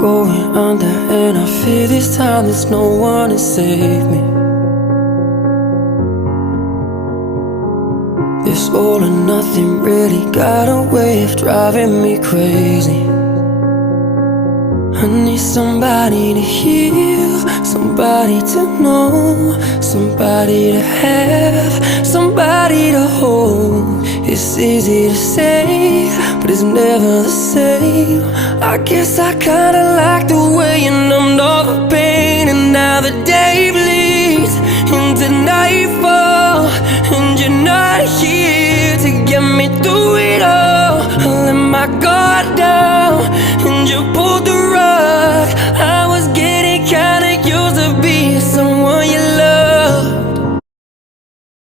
going under, and I fear this time there's no one to save me. This all or nothing really got a way of driving me crazy. I need somebody to heal, somebody to know, somebody to have, somebody to hold. It's easy to say, but it's never the same. I guess I kinda like the way you numbed all the pain, and now the day bleeds into nightfall, and you're not here to get me through it all. I let my guard down,